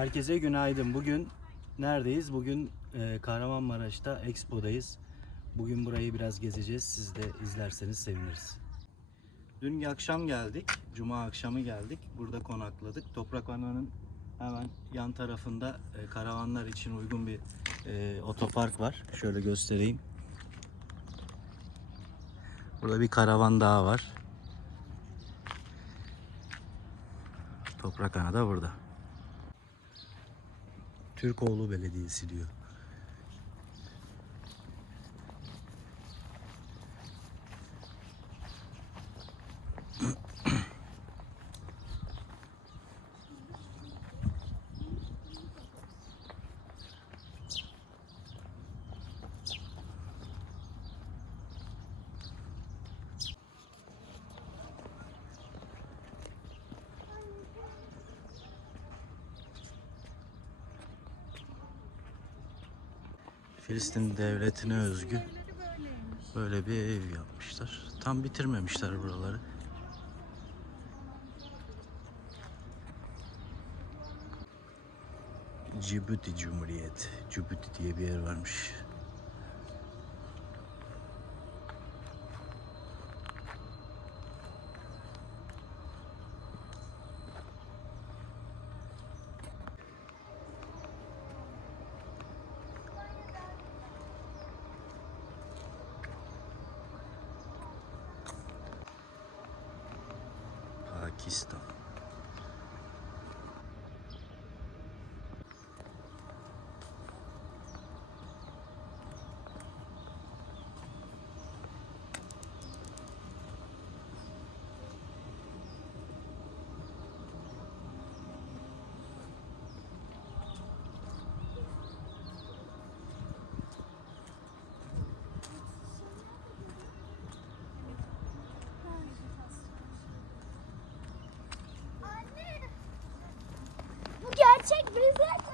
Herkese günaydın. Bugün neredeyiz? Bugün e, Kahramanmaraş'ta Expo'dayız. Bugün burayı biraz gezeceğiz. Siz de izlerseniz seviniriz. Dün akşam geldik. Cuma akşamı geldik. Burada konakladık. Toprak Ana'nın hemen yan tarafında e, karavanlar için uygun bir e, otopark var. Şöyle göstereyim. Burada bir karavan daha var. Toprak Ana da burada. Türkoğlu Belediyesi diyor. Filistin devletine özgü böyle bir ev yapmışlar. Tam bitirmemişler buraları. Cibuti Cumhuriyet. Cibuti diye bir yer varmış. Bu gerçek bir zaten.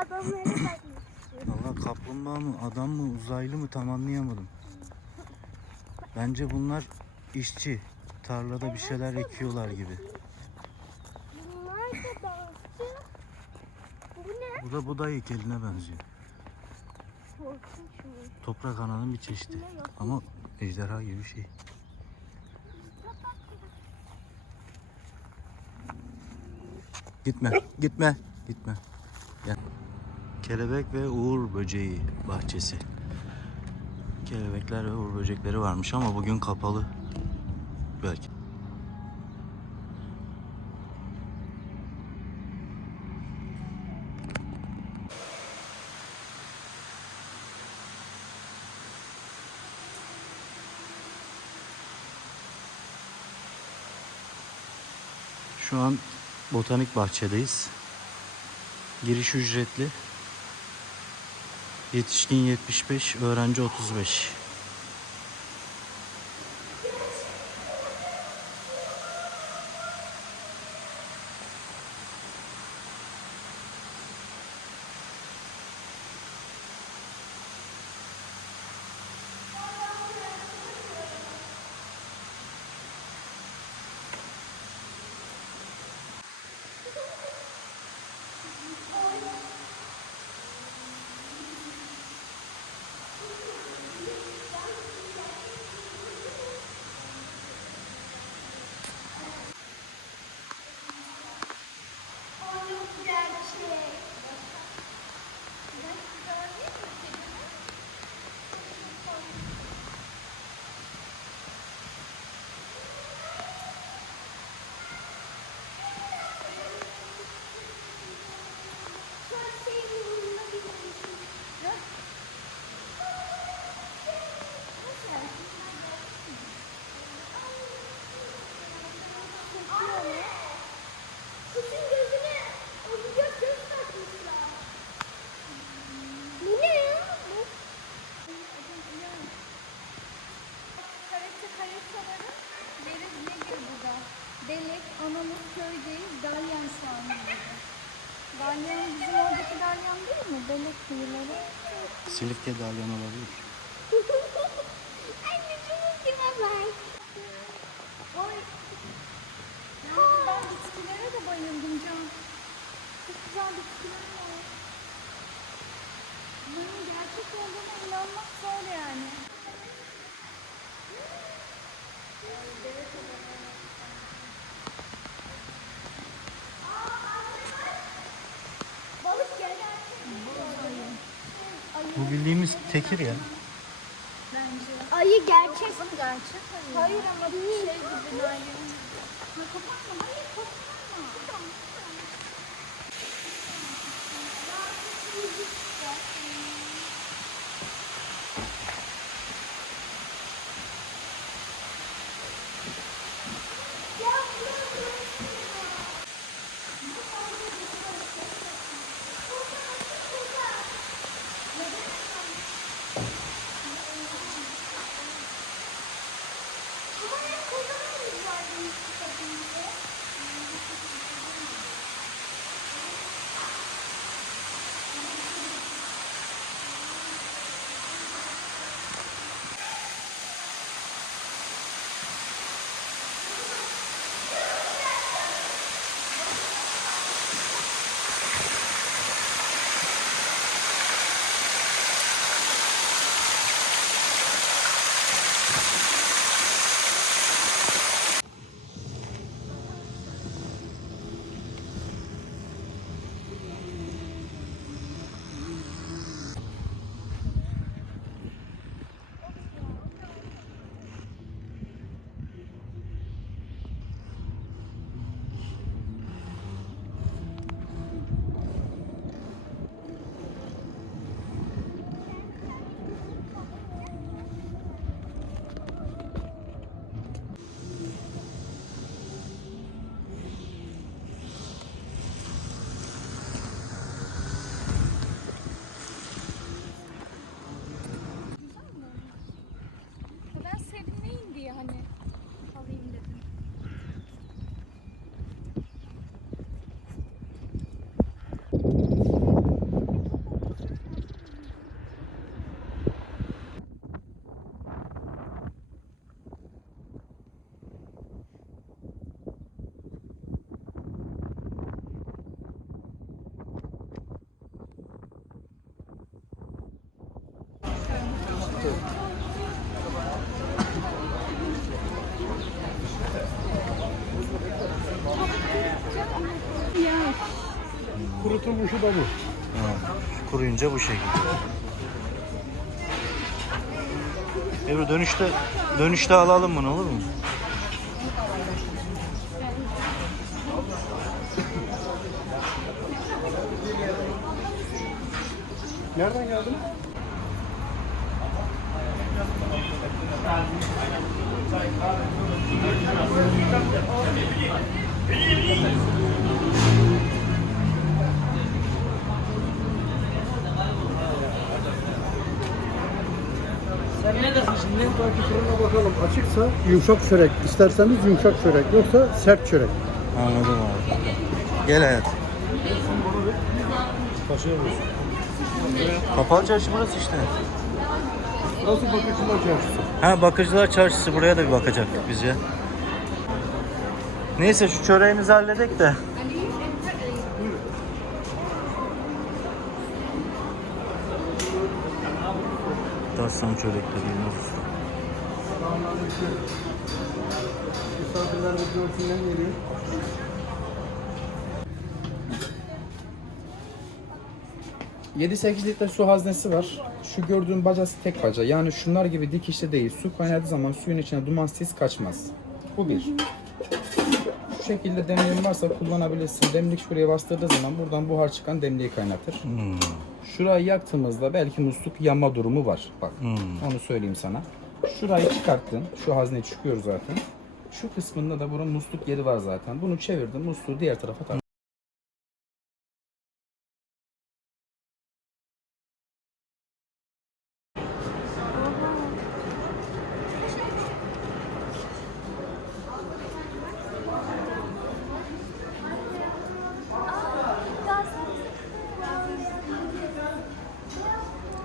Adamlara bakmak istiyorum. Valla kaplumbağa mı, adam mı, uzaylı mı tam anlayamadım. Bence bunlar işçi. Tarlada bir şeyler ekiyorlar gibi. Bunlar da dansçı. Bu ne? Bu da buday heykeline benziyor. Toprak ananın bir çeşidi. Ama ejderha gibi bir şey. Gitme, gitme, gitme. Gel. Kelebek ve uğur böceği bahçesi. Kelebekler ve uğur böcekleri varmış ama bugün kapalı. Belki. Şu an botanik bahçedeyiz. Giriş ücretli. Yetişkin 75, öğrenci 35. Gerçek. Çok sevdiğimle bilmişim. Kızın gözüne oyuncak göz takmışlar. Bu ne ya? Bu? Karate haritaları deriz nedir burada? Belek, Anamur, Köyceğiz, Dalyan sahilleri. Dalyan bizim oradaki Dalyan değil mi? Belek kıyıları. Silifke dalyan olabilir. Anne şunun kime bak. Oy. Yani ben bitkilere de bayıldım Can. Çok güzel bitkiler var. Bunların gerçek olduğuna inanmak zor yani. Balık gel. Bu bildiğimiz tekir ya. Bence. Ayı gerçek. Gerçek hayır. Hayır ama bir şey gibi Nalan. Kurutulmuşu da bu. Ha, kuruyunca bu şekilde. Ebru dönüşte dönüşte alalım bunu olur mu? Sen neredesin şimdi? Bakalım. Açıksa yumuşak çörek. İsterseniz yumuşak çörek. Yoksa sert çörek. Anladım abi. Gel hayat. Kapalı çarşı burası işte. Nasıl bakıcılar çarşısı? Ha bakıcılar çarşısı buraya da bir bakacaktık biz ya. Neyse şu çöreğimizi halledek de. Dastam çörekleri Yılmaz Usta. Misafirlerimiz görsünler geliyor. Yedi sekiz litre su haznesi var. Şu gördüğün bacası tek baca. Yani şunlar gibi dikişli değil. Su kaynadığı zaman suyun içine duman sis kaçmaz. Bu bir. Şu şekilde demliğin varsa kullanabilirsin. Demlik şuraya bastırdığı zaman buradan buhar çıkan demliği kaynatır. Şurayı yaktığımızda belki musluk yanma durumu var. Bak onu söyleyeyim sana. Şurayı çıkarttın. Şu hazne çıkıyor zaten. Şu kısmında da bunun musluk yeri var zaten. Bunu çevirdin. Musluğu diğer tarafa tak.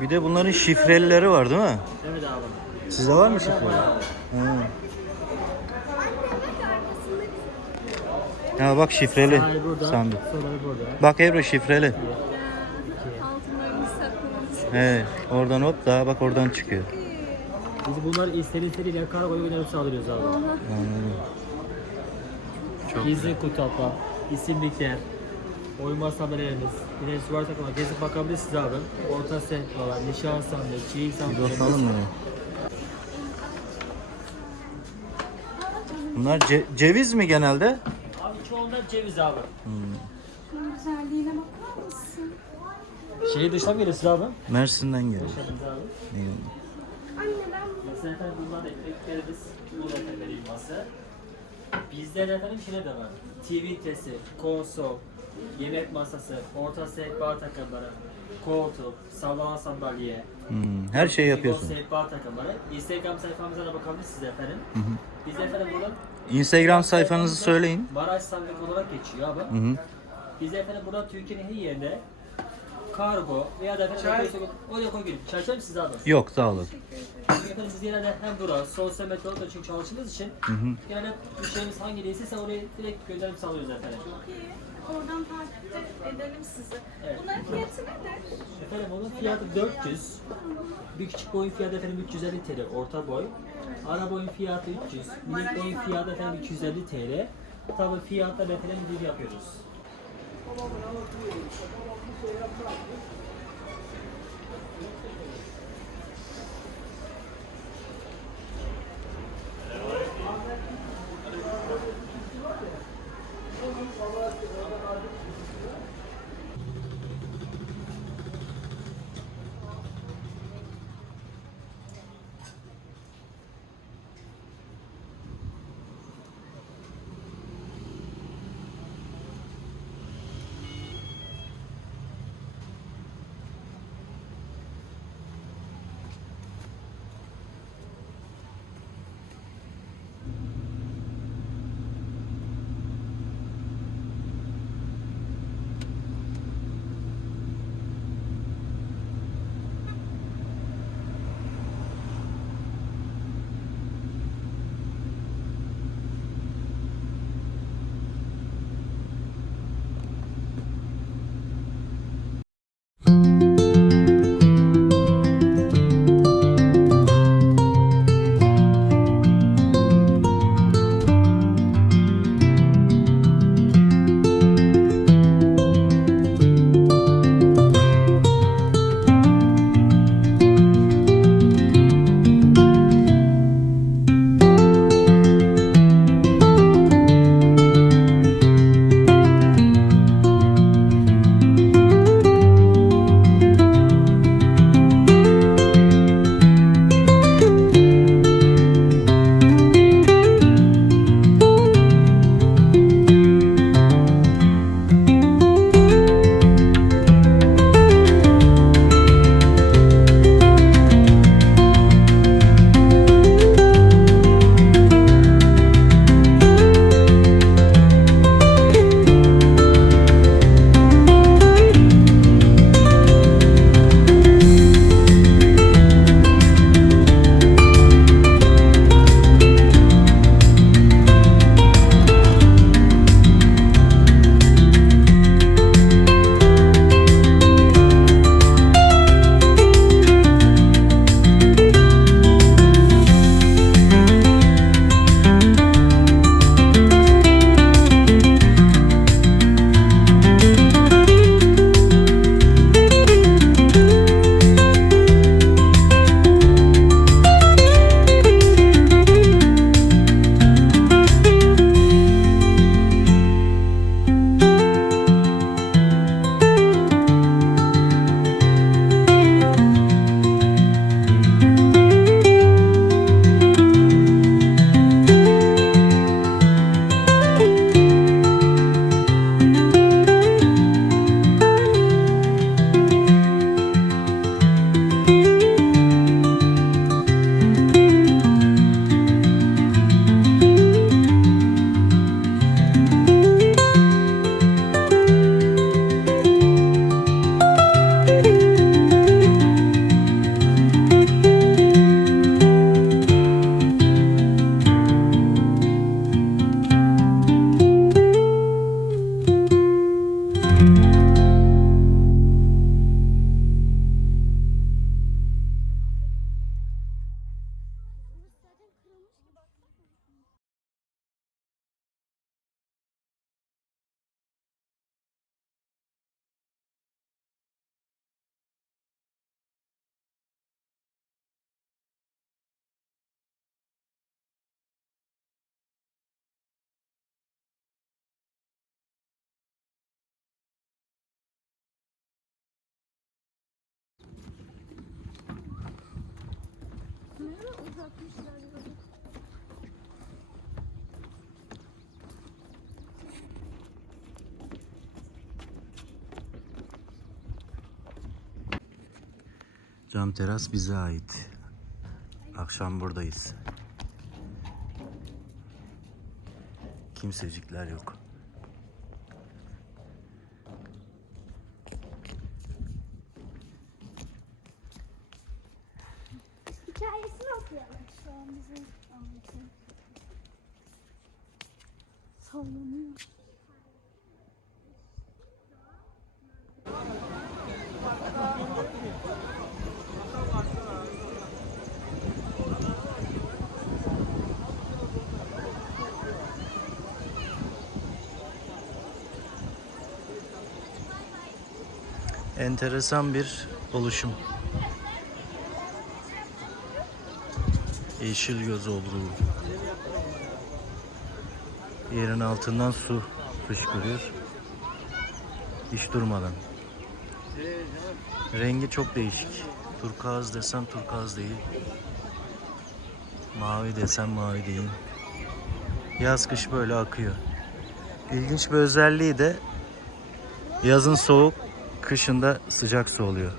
Bir de bunların şifrelileri var değil mi? Evet abi. Sizde var mı şifreli? Ha. Ha bak şifreli. Burada. Sandık. Burada. Bak Ebru şifreli. Altınlarını. Evet. Oradan hop daha bak oradan çıkıyor. Biz bunları istediğin seriyle kargoya gönderip sağlıyoruz abi. Anladım. Çok Gizli kutalpa, isimlikler, oyma tabelalarımız, yine suvar takımı gezip bakabilirsiniz abi. Orta sentralar, nişan sandığı, çiğ Bir sandığı. bakalım mı? Bunlar ce- ceviz mi genelde? Abi çoğundan ceviz abi. Şunun güzelliğine bakar mısın? Şehir dışına mı geliyorsun abi? Mersin'den geliyor. Dışarımız abi. İyi. Mesela efendim bunlar ekmeklerimiz, bu efendim verilmesi. Bizde efendim şeyler de var. TV tesi, konsol, yemek masası, orta sehpa takımları, koltuk, sallanan sandalye, Hmm, her şeyi yapıyorsun. sehpa takımları. Instagram sayfamıza da bakabilirsiniz efendim. Biz efendim buradan Instagram sayfanızı söyleyin. Maraş sandık olarak geçiyor abi. Hı hı. Biz efendim burada Türkiye'nin her yerinde kargo veya da efendim oraya koy gelip çay içer misiniz abi? Yok sağ olun. Efendim biz genelde hem bura, sosyal medyada çünkü çalıştığımız için genelde müşterimiz hangi değilse sen oraya direkt gönderim sağlıyoruz efendim. Oradan takip edelim sizi. Evet. Bunların fiyatı nedir? Efendim onun fiyatı 400. Bir küçük boyun fiyatı efendim 350 TL orta boy. Ara boyun fiyatı 300. Minik boyun fiyatı efendim 250 TL. Tabi fiyatlar efendim bir yapıyoruz. Cam teras bize ait. Akşam buradayız. Kimsecikler yok. Hikayesini okuyalım. Şu an bize anlatıyor. Sallanıyor. Enteresan bir oluşum. Yeşil göz obruğu. Yerin altından su fışkırıyor. Hiç durmadan. Rengi çok değişik. Turkuaz desem turkuaz değil. Mavi desem mavi değil. Yaz kış böyle akıyor. İlginç bir özelliği de yazın soğuk, kışında sıcak su oluyor.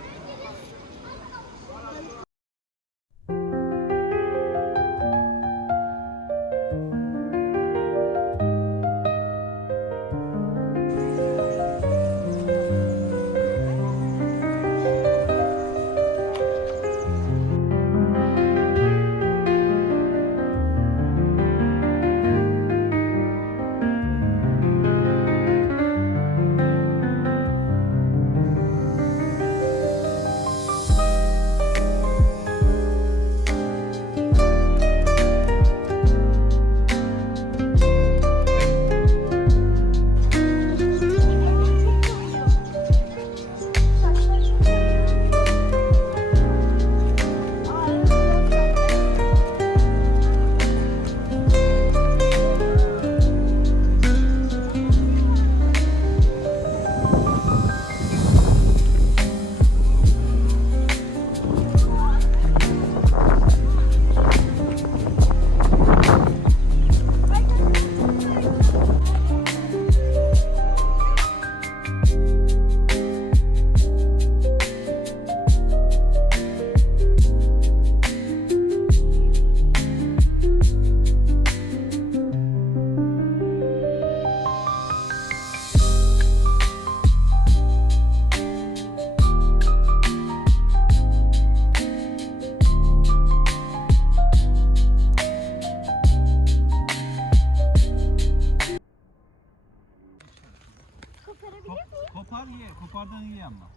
Kopardan ye ama.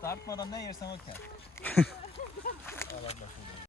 Tartmadan ne yersen o kar. Al al bakalım.